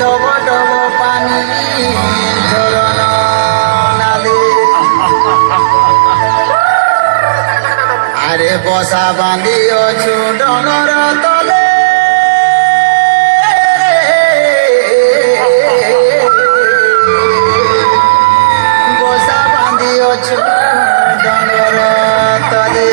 ডব ডব পানি ঝরন নালে আরে বসা বাঁধিଅଛୁ ডঙর তলে বসা বাঁধিଅଛୁ ডঙর তলে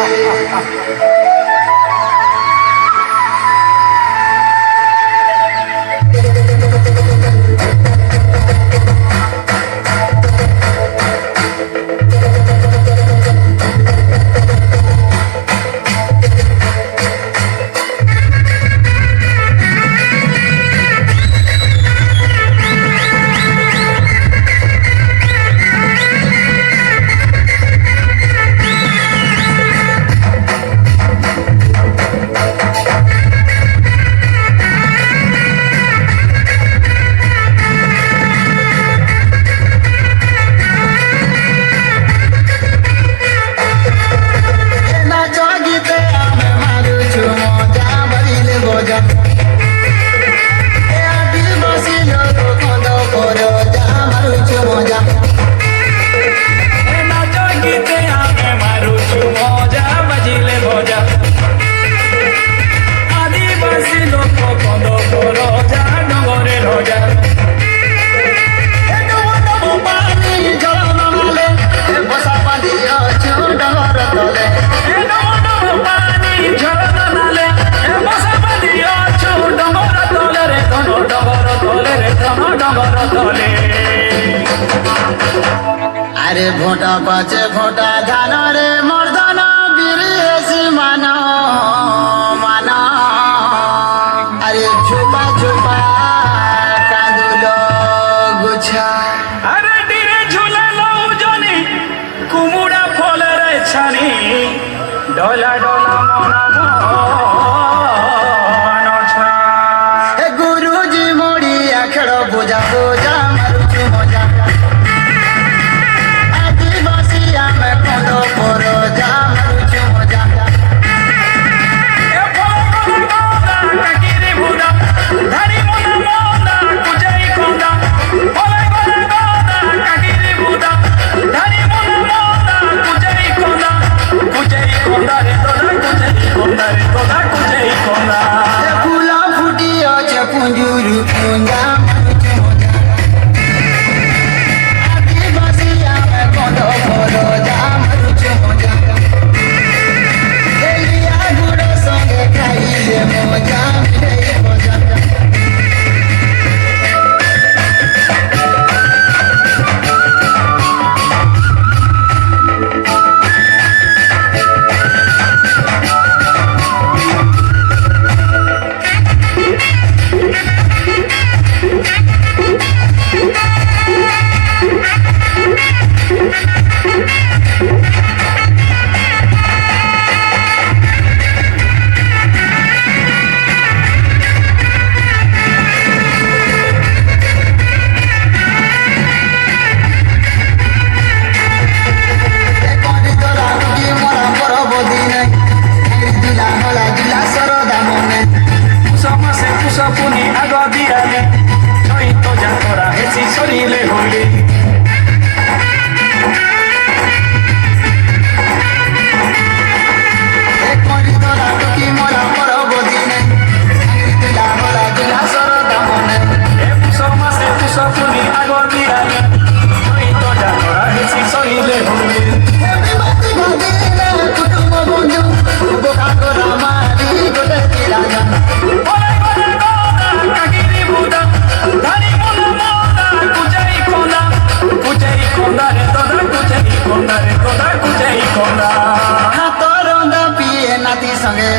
আরে ভোটা পাচে ভোটা ধান রে মর্দন বিরিয়েছি মান মান আরে ঝোপা ঝোপা কাঁদুল গুছা আরে ডিরে ঝুলালো জনি কুমুড়া ফলের ছানি ডলা ডলা মনা মনছা এ গুরুজি মোড়ি আখেড় বোঝা বোঝা মারুচু মজা ফুলা ফুটিଅছে পুঞ্জুরু পুঞ্জা মারুচু মজা আদিবাসী ଆମେ କନ୍ଦ ପରଜା ମାରୁଛୁ ମଜା ଏଲିଆ ଗୁଡ଼ ସଙ୍ଗେ ଖାଇଲେ ମଜା ମିଳେ ମଜା ସମସ୍ତେ ପୁଷପୁନି ଆଗ ଦିଆଲେ ଚୈତ ଯାତ୍ରା ହେସି ସରିଲେ ହୋଲି ସମସ୍ତେ ପୁଷପୁନି ଆଗ ଦିଆଲେ ଚୈତ ଯାତ୍ରା ହେସି ସରିଲେ ହୋଲି হাত রন্ধা পিয়ে নাতি সঙ্গে